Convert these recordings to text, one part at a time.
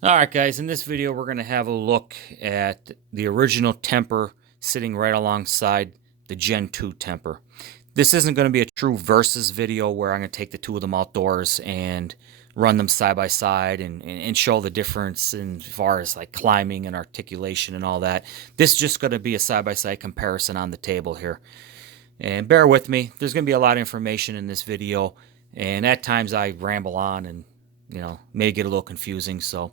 Alright guys, in this video we're going to have a look at the original Temper sitting right alongside the Gen 2 Temper. This isn't going to be a true versus video where I'm going to take the two of them outdoors and run them side by side and show the difference as far as like climbing and articulation and all that. This is just going to be a side by side comparison on the table here. And bear with me, there's going to be a lot of information in this video, and at times I ramble on and may get a little confusing. So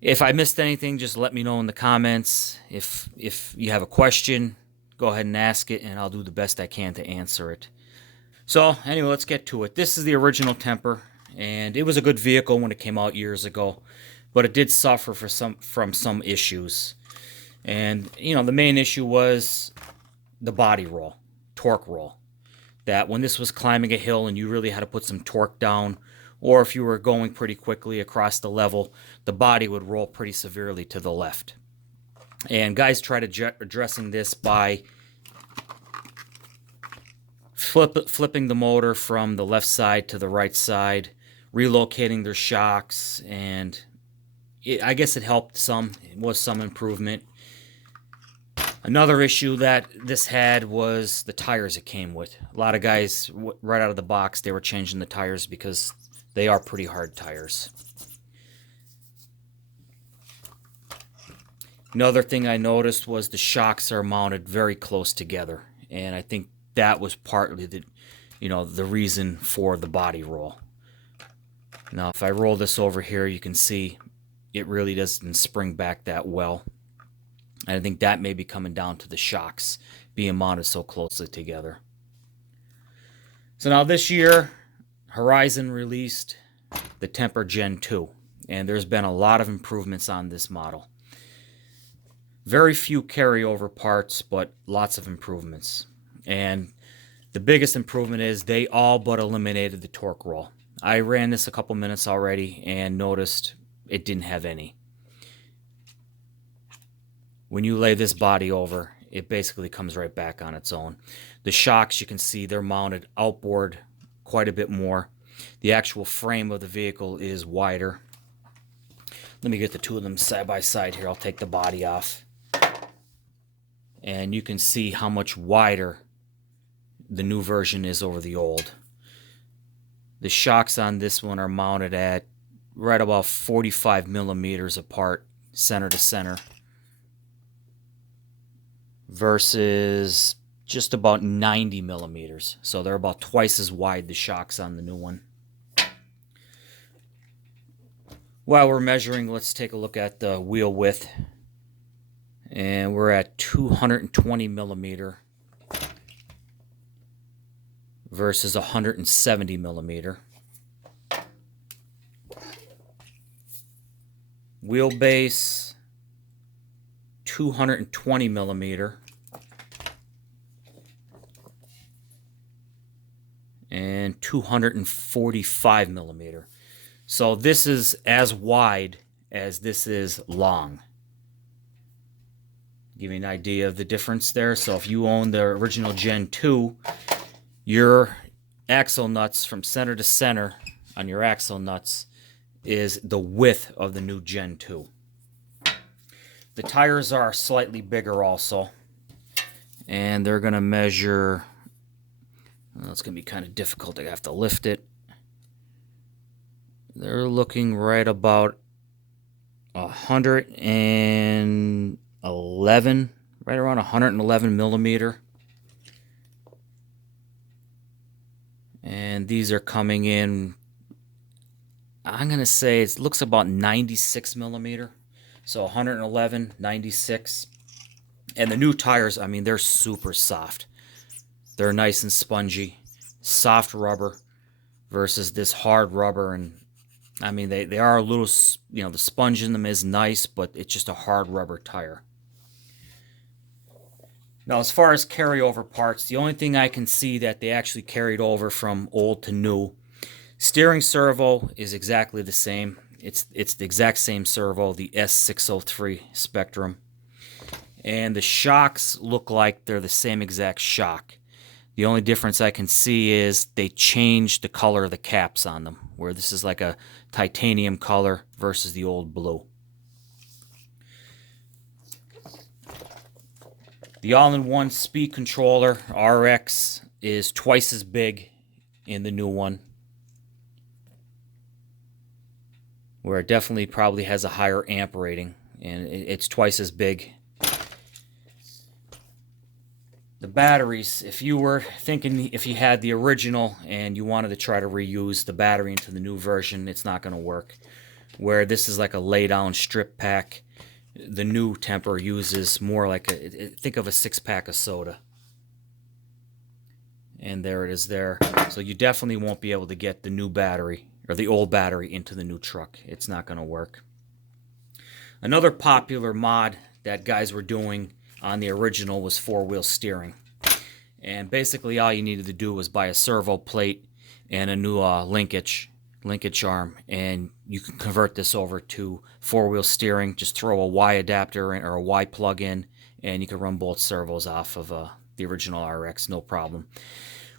if I missed anything, just let me know in the comments. If you have a question, go ahead and ask it, and I'll do the best I can to answer it. So anyway, let's get to it. This is the original Temper, and it was a good vehicle when it came out years ago, but it did suffer from some issues. And the main issue was the body roll, torque roll. That when this was climbing a hill and you really had to put some torque down, or if you were going pretty quickly across the level, the body would roll pretty severely to the left. And guys tried addressing this by flipping the motor from the left side to the right side, relocating their shocks, and I guess it helped some. It was some improvement. Another issue that this had was the tires it came with. A lot of guys, right out of the box, they were changing the tires because they are pretty hard tires. Another thing I noticed was the shocks are mounted very close together, and I think that was partly the reason for the body roll. Now, if I roll this over here, you can see it really doesn't spring back that well. And I think that may be coming down to the shocks being mounted so closely together. So now this year, Horizon released the Temper Gen 2, and there's been a lot of improvements on this model. Very few carryover parts, but lots of improvements. And the biggest improvement is they all but eliminated the torque roll. I ran this a couple minutes already and noticed it didn't have any. When you lay this body over, it basically comes right back on its own. The shocks, you can see they're mounted outboard quite a bit more. The actual frame of the vehicle is wider. Let me get the two of them side by side here. I'll take the body off. And you can see how much wider the new version is over the old. The shocks on this one are mounted at right about 45 millimeters apart, center to center, versus just about 90 millimeters. So they're about twice as wide, the shocks on the new one. While we're measuring, let's take a look at the wheel width. And we're at 220 millimeter versus 170 millimeter. Wheelbase, 220 millimeter and 245 millimeter. So this is as wide as this is long. Give you an idea of the difference there. So if you own the original Gen 2, your axle nuts from center to center on your axle nuts is the width of the new Gen 2. The tires are slightly bigger also, and they're going to measure, well, it's going to be kind of difficult. I have to lift it. They're looking right about 111, right around 111 millimeter. And these are coming in, I'm going to say it looks about 96 millimeter. So 111, 96. And the new tires, I mean, they're super soft. They're nice and spongy. Soft rubber versus this hard rubber. And I mean, they are a little, the sponge in them is nice, but it's just a hard rubber tire. Now, as far as carryover parts, the only thing I can see that they actually carried over from old to new, steering servo is exactly the same. It's the exact same servo, the S603 Spectrum. And the shocks look like they're the same exact shock. The only difference I can see is they changed the color of the caps on them, where this is like a titanium color versus the old blue. The all-in-one speed controller, RX, is twice as big in the new one, where it definitely probably has a higher amp rating, and it's twice as big. The batteries, if you were thinking if you had the original and you wanted to try to reuse the battery into the new version, it's not going to work. Where this is like a lay-down strip pack, the new Temper uses more like think of a 6-pack of soda. And there it is there. So you definitely won't be able to get the new battery or the old battery into the new truck. It's not going to work. Another popular mod that guys were doing on the original was 4-wheel steering. And basically all you needed to do was buy a servo plate and a new linkage arm, and you can convert this over to 4-wheel steering. Just throw a Y adapter in, or a Y plug in, and you can run both servos off of the original RX, no problem.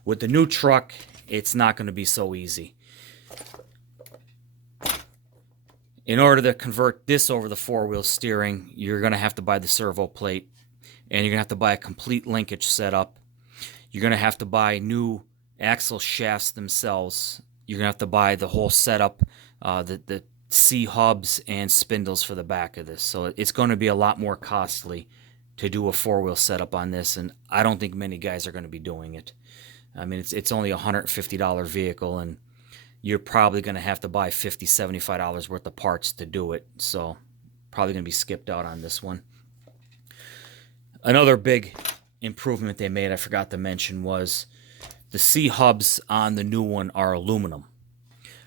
With the new truck, it's not going to be so easy. In order to convert this over the 4-wheel steering, you're going to have to buy the servo plate, and you're going to have to buy a complete linkage setup. You're going to have to buy new axle shafts themselves. You're going to have to buy the whole setup, the C-hubs and spindles for the back of this. So it's going to be a lot more costly to do a 4-wheel setup on this, and I don't think many guys are going to be doing it. I mean, it's only a $150 vehicle, and you're probably going to have to buy $50, $75 worth of parts to do it. So probably going to be skipped out on this one. Another big improvement they made, I forgot to mention, was the C-hubs on the new one are aluminum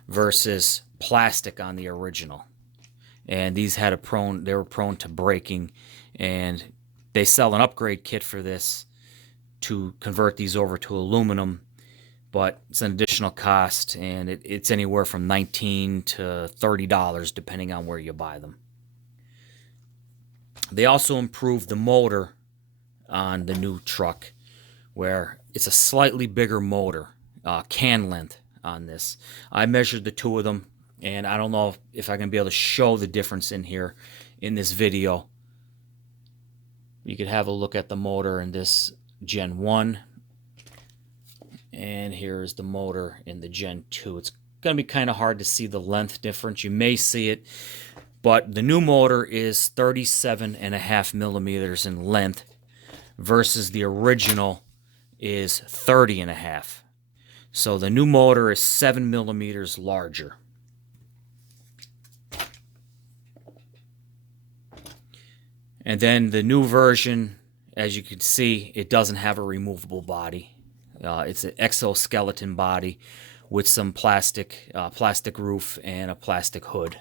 versus plastic on the original. And these they were prone to breaking, and they sell an upgrade kit for this to convert these over to aluminum, but it's an additional cost, and it's anywhere from $19 to $30 depending on where you buy them. They also improved the motor on the new truck, where it's a slightly bigger motor, can length on this. I measured the two of them, and I don't know if I can be able to show the difference in here in this video. You could have a look at the motor in this Gen 1, and here's the motor in the Gen 2. It's going to be kind of hard to see the length difference. You may see it, but the new motor is 37.5 millimeters in length versus the original is 30.5. So the new motor is 7 millimeters larger. And then the new version, as you can see, it doesn't have a removable body. It's an exoskeleton body with some plastic roof and a plastic hood.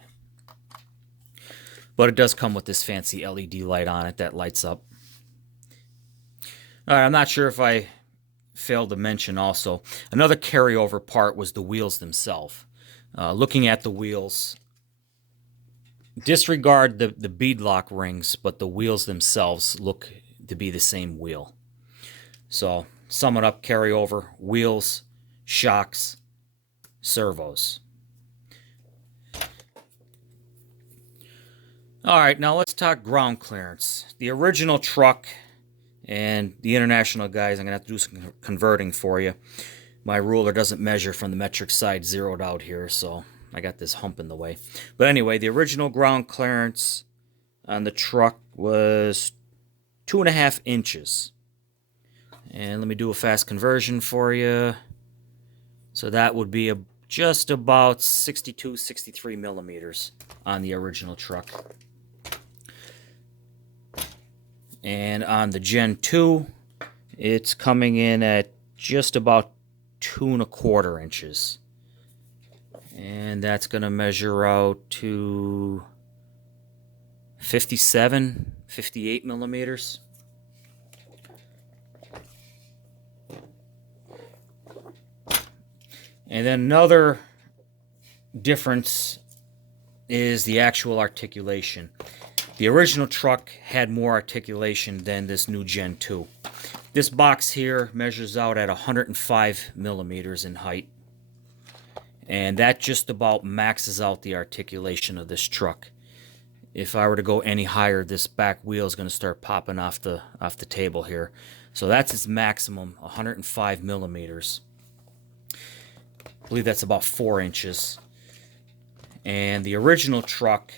But it does come with this fancy LED light on it that lights up. All right, I'm not sure if I failed to mention also, another carryover part was the wheels themselves. Looking at the wheels, disregard the beadlock rings, but the wheels themselves look to be the same wheel. So, sum it up, carryover, wheels, shocks, servos. All right, now let's talk ground clearance. The original truck and the international guys, I'm going to have to do some converting for you. My ruler doesn't measure from the metric side zeroed out here, so I got this hump in the way. But anyway, the original ground clearance on the truck was 2.5 inches. And let me do a fast conversion for you. So that would be just about 62, 63 millimeters on the original truck. And on the Gen 2, it's coming in at just about 2.25 inches. And that's going to measure out to 57, 58 millimeters. And then another difference is the actual articulation. The original truck had more articulation than this new Gen 2. This box here measures out at 105 millimeters in height. And that just about maxes out the articulation of this truck. If I were to go any higher, this back wheel is going to start popping off the table here. So that's its maximum, 105 millimeters. I believe that's about 4 inches. And the original truck,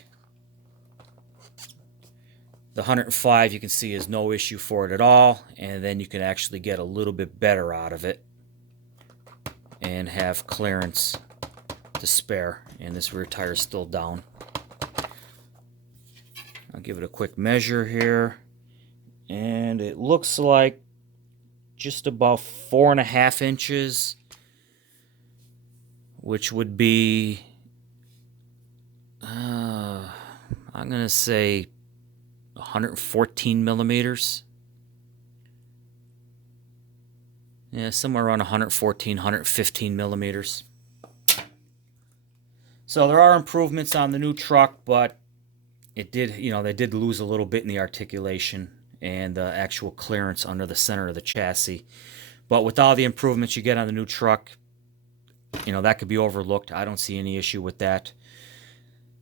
the 105, you can see is no issue for it at all. And then you can actually get a little bit better out of it and have clearance to spare. And this rear tire is still down. I'll give it a quick measure here. And it looks like just about 4.5 inches, which would be, I'm going to say 114 millimeters. Yeah, somewhere around 114, 115 millimeters. So there are improvements on the new truck, but it did, they did lose a little bit in the articulation and the actual clearance under the center of the chassis. But with all the improvements you get on the new truck, that could be overlooked. I don't see any issue with that.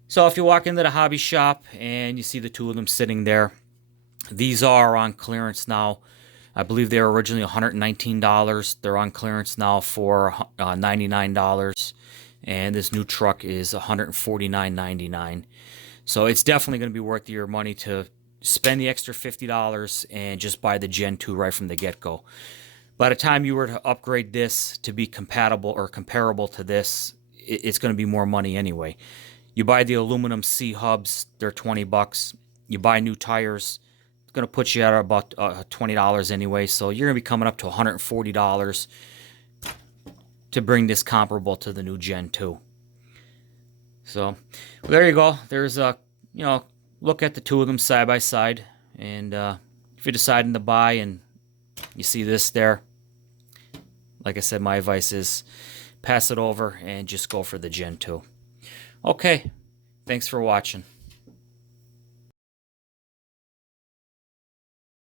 So if you walk into the hobby shop and you see the two of them sitting there, these are on clearance now. I believe they were originally $119. They're on clearance now for $99. And this new truck is $149.99. So it's definitely going to be worth your money to spend the extra $50 and just buy the Gen 2 right from the get-go. By the time you were to upgrade this to be compatible or comparable to this, it's going to be more money anyway. You buy the aluminum C hubs, they're $20. You buy new tires, it's going to put you at about $20 anyway. So you're going to be coming up to $140 to bring this comparable to the new Gen 2. So well, there you go. There's a look at the two of them side by side, and if you're deciding to buy and you see this there, like I said, my advice is pass it over and just go for the Gen 2. Okay, thanks for watching.